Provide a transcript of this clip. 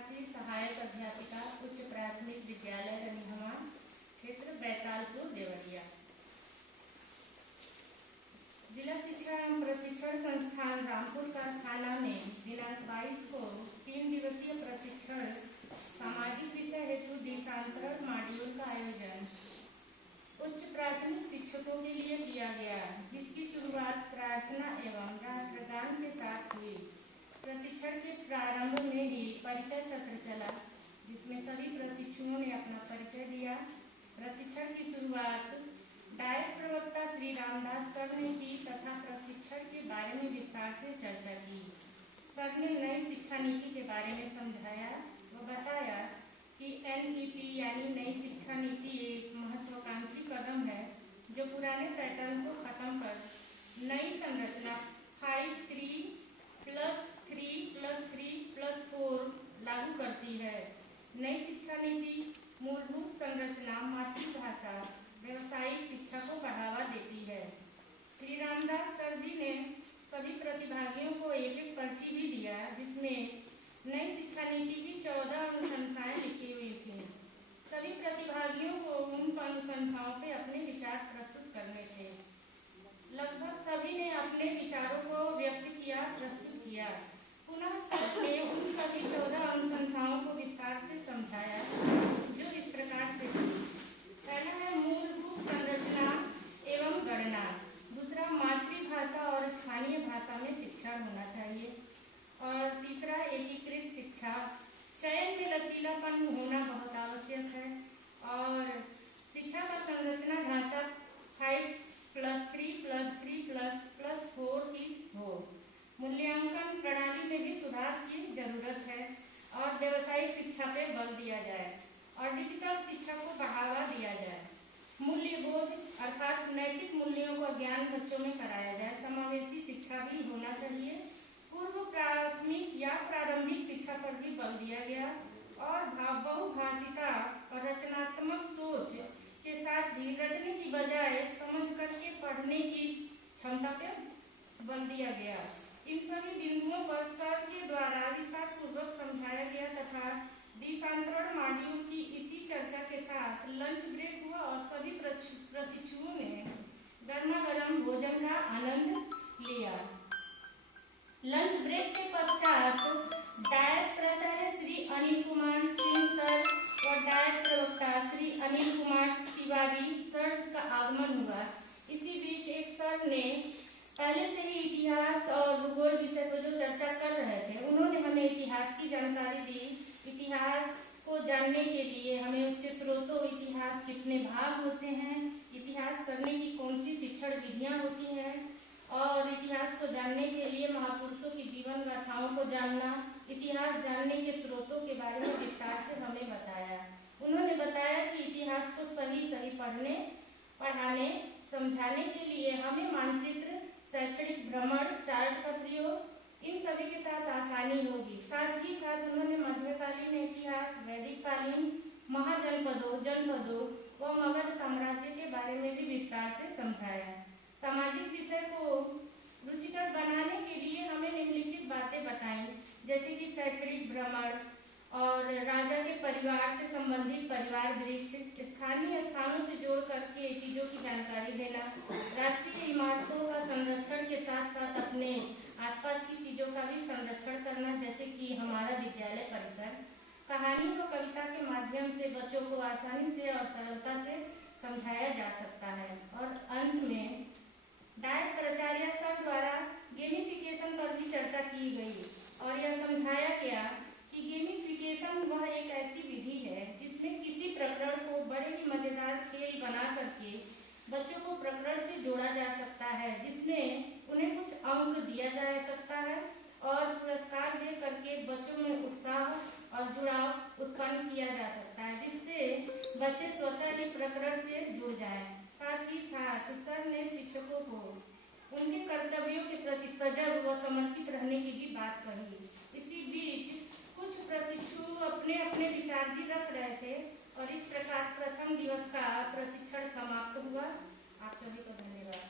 भारती सहायक अध्यापिका उच्च प्राथमिक विद्यालय रनिहमा, क्षेत्र बैतालपुर देवरिया। जिला शिक्षा एवं प्रशिक्षण संस्थान रामपुर कारखाना में दिनांक 22 को 3 दिवसीय प्रशिक्षण सामाजिक विषय हेतु देशांतरण मॉड्यूल का आयोजन उच्च प्राथमिक शिक्षकों के लिए किया गया, जिसकी शुरुआत प्रार्थना एवं राष्ट्रगान के साथ हुई। प्रशिक्षण के प्रारंभ में ही परिचय सत्र चला, जिसमें सभी प्रशिक्षुओं ने अपना परिचय दिया। प्रशिक्षण की शुरुआत डायट प्रवक्ता श्री रामदास सर ने की तथा प्रशिक्षण के बारे में विस्तार से चर्चा की। सर ने नई शिक्षा नीति के बारे में समझाया व बताया कि NEP यानी नई शिक्षा नीति एक महत्वाकांक्षी कदम है, जो पुराने पैटर्न को खत्म कर नई संरचना 5-3+3+3+4 लागू करती है। नई शिक्षा नीति मूलभूत संरचना, मातृभाषा, व्यवसायिक शिक्षा को बढ़ावा देती है। श्री रामदास सर जी ने सभी प्रतिभागियों को एक पर्ची भी दिया, जिसमें नई शिक्षा नीति की 14 अनुशंसाएं लिखी हुई थी। सभी प्रतिभागियों को उन अनुशंसाओं पे अपने विचार प्रस्तुत करने थे। लगभग सभी ने अपने विचारों को व्यक्त किया, प्रस्तुत किया। पुनः सबने उन सभी 14 अनुशंसाओं को विस्तार से समझाया, जो इस प्रकार से थी। पहला है मूलभूत संरचना एवं गणना। दूसरा, मातृभाषा और स्थानीय भाषा में शिक्षण होना चाहिए। और तीसरा, एकीकृत शिक्षा। चयन में लचीलापन होना बहुत आवश्यक है। और शिक्षा का संरचना ढांचा 5+3+3+4 की हो। मूल्यांकन प्रणाली में भी सुधार की जरूरत है और व्यवसायिक शिक्षा पे बल दिया जाए और डिजिटल शिक्षा को बढ़ावा दिया जाए। मूल्यबोध अर्थात नैतिक मूल्यों का ज्ञान बच्चों में कराया जाए। समावेशी शिक्षा भी होना चाहिए। पूर्व प्राथमिक या प्रारंभिक शिक्षा पर भी बल दिया गया और बहुभाषिता और रचनात्मक सोच के साथ भी रटने की बजाय समझ करके पढ़ने की क्षमता पर बल दिया गया। इन सभी बिंदुओं पर सर के द्वारा विस्तार पूर्वक समझाया गया तथा देशांतरण मॉड्यूल की इसी चर्चा के साथ लंच ब्रेक हुआ और सभी प्रशिक्षुओं ने गर्मा गर्म भोजन का आनंद लिया। लंच ब्रेक के पश्चात डायट प्राचार्य श्री अनिल कुमार सिंह सर और डायट प्रवक्ता श्री अनिल कुमार तिवारी सर का आगमन हुआ। इसी बीच एक सर ने पहले से ही इतिहास और भूगोल विषय पर जो चर्चा कर रहे थे, उन्होंने हमें इतिहास की जानकारी दी। इतिहास को जानने के लिए हमें उसके स्रोतों, इतिहास कितने भाग होते हैं, इतिहास करने की कौन सी शिक्षण विधियां होती हैं और इतिहास को जानने के लिए महापुरुषों की जीवन गाथाओं को जानना, इतिहास जानने के स्रोतों के बारे में विस्तार से हमें बताया। उन्होंने बताया कि इतिहास को सही पढ़ने, पढ़ाने, समझाने के लिए हमें मानचित्र, शैक्षणिक भ्रमण, चार्ट का प्रयोग, इन सभी के साथ आसानी होगी। साथ ही साथ उन्होंने मध्यकालीन इतिहास, वैदिक कालीन, महाजनपदों, जनपदों व मगध साम्राज्य के बारे में भी विस्तार से समझाया। सामाजिक विषय को रुचिकर बनाने के लिए हमें निम्नलिखित बातें बताई, जैसे कि शैक्षणिक भ्रमण और राजा के परिवार से संबंधित परिवार वृक्ष, स्थानीय स्थानों से जोड़ करके चीजों की जानकारी देना, राष्ट्रीय इमारतों का संरक्षण के साथ साथ अपने आसपास की चीजों का भी संरक्षण करना, जैसे कि हमारा विद्यालय परिसर। कहानी व कविता के माध्यम से बच्चों को आसानी से और सरलता से समझाया जा सकता है। और अंत में डायट प्राचार्य सर द्वारा गेमिफिकेशन पर भी चर्चा की गई और यह समझाया गया कि गेमिफिकेशन वह एक ऐसी विधि है जिसमें किसी प्रकरण को बड़े ही मजेदार खेल बना करके बच्चों को प्रकरण से जोड़ा जा सकता है, जिसमें उन्हें कुछ अंक दिया जा सकता है और पुरस्कार दे करके बच्चों में उत्साह और जुड़ाव उत्पन्न किया जा सकता है, जिससे बच्चे स्वतः ही प्रकरण से जुड़ जाएं। साथ ही साथ सर ने शिक्षकों को उनके कर्तव्यों के प्रति सजग व समर्पित रहने की भी बात कही। इसी बीच कुछ प्रशिक्षु अपने अपने विचार भी रख रहे थे और इस प्रकार प्रथम दिवस का प्रशिक्षण समाप्त हुआ। आप सभी को धन्यवाद।